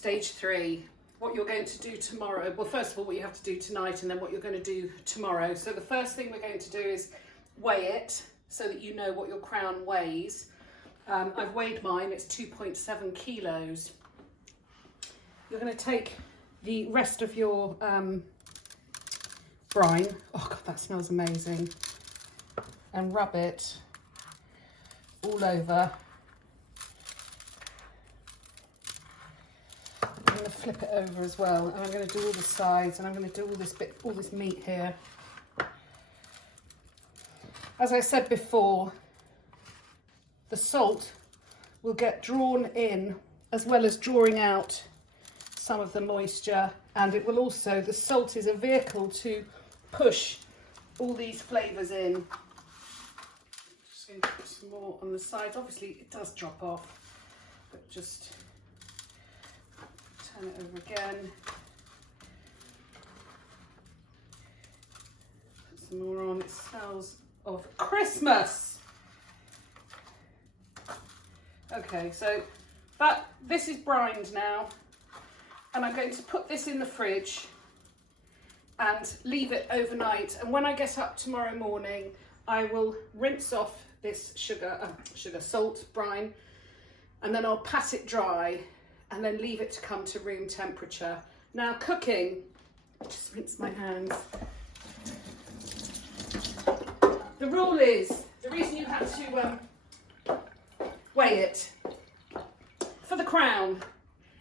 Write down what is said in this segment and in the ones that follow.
Stage 3. What you're going to do tomorrow. Well, first of all, what you have to do tonight and then what you're going to do tomorrow. So the first thing we're going to do is weigh it so that you know what your crown weighs. I've weighed mine, it's 2.7 kilos. You're going to take the rest of your brine, oh God, that smells amazing, and rub it all over. I'm going to flip it over as well, and I'm going to do all the sides, and I'm going to do all this meat here. As I said before, the salt will get drawn in as well as drawing out some of the moisture, and it will also, the salt is a vehicle to push all these flavours in. Just going to put some more on the sides. Obviously it does drop off, but just turn it over again. Put some more on. It smells of Christmas. Okay, so this is brined now, and I'm going to put this in the fridge and leave it overnight, and when I get up tomorrow morning I will rinse off this salt brine, and then I'll pat it dry and then leave it to come to room temperature. Now cooking, just rinse my hands. The rule is, the reason you have to weigh it, for the crown,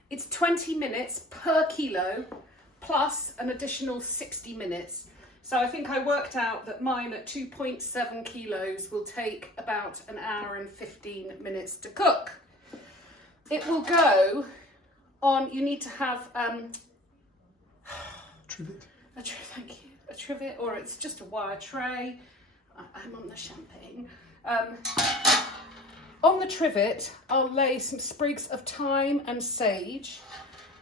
it's 20 minutes per kilo plus an additional 60 minutes. So I think I worked out that mine at 2.7 kilos will take about an hour and 15 minutes to cook. It will go on, you need to have trivet. Thank you. A trivet, or it's just a wire tray. I'm on the champagne. On the trivet, I'll lay some sprigs of thyme and sage,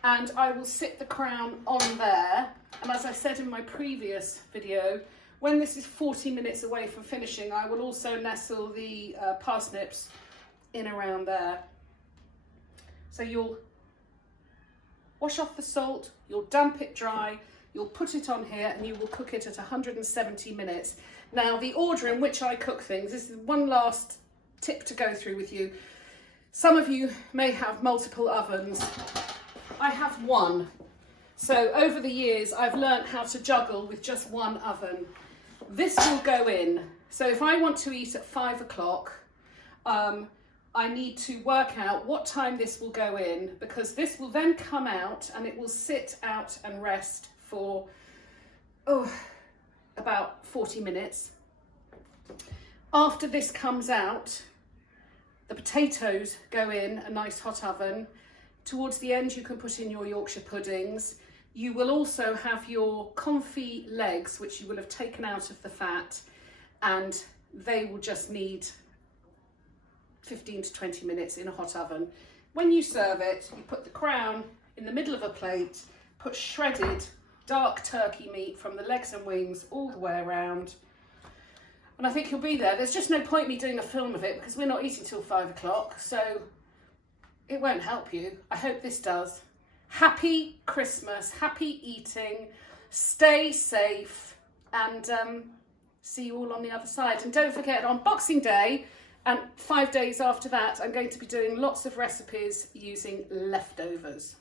and I will sit the crown on there. And as I said in my previous video, when this is 40 minutes away from finishing, I will also nestle the parsnips in around there. So you'll wash off the salt, you'll damp it dry, you'll put it on here, and you will cook it at 170 minutes. Now, the order in which I cook things, this is one last tip to go through with you. Some of you may have multiple ovens. I have one. So over the years, I've learned how to juggle with just one oven. This will go in. So if I want to eat at 5 o'clock, I need to work out what time this will go in, because this will then come out and it will sit out and rest for about 40 minutes. After this comes out, the potatoes go in a nice hot oven. Towards the end, you can put in your Yorkshire puddings. You will also have your confit legs, which you will have taken out of the fat, and they will just need 15 to 20 minutes in a hot oven. When you serve it, you put the crown in the middle of a plate, put shredded dark turkey meat from the legs and wings all the way around, and I think you'll be there. There's just no point me doing a film of it because we're not eating till 5 o'clock, so it won't help you. I hope this does. Happy Christmas, happy eating, stay safe, and see you all on the other side. And don't forget, on Boxing Day and 5 days after that, I'm going to be doing lots of recipes using leftovers.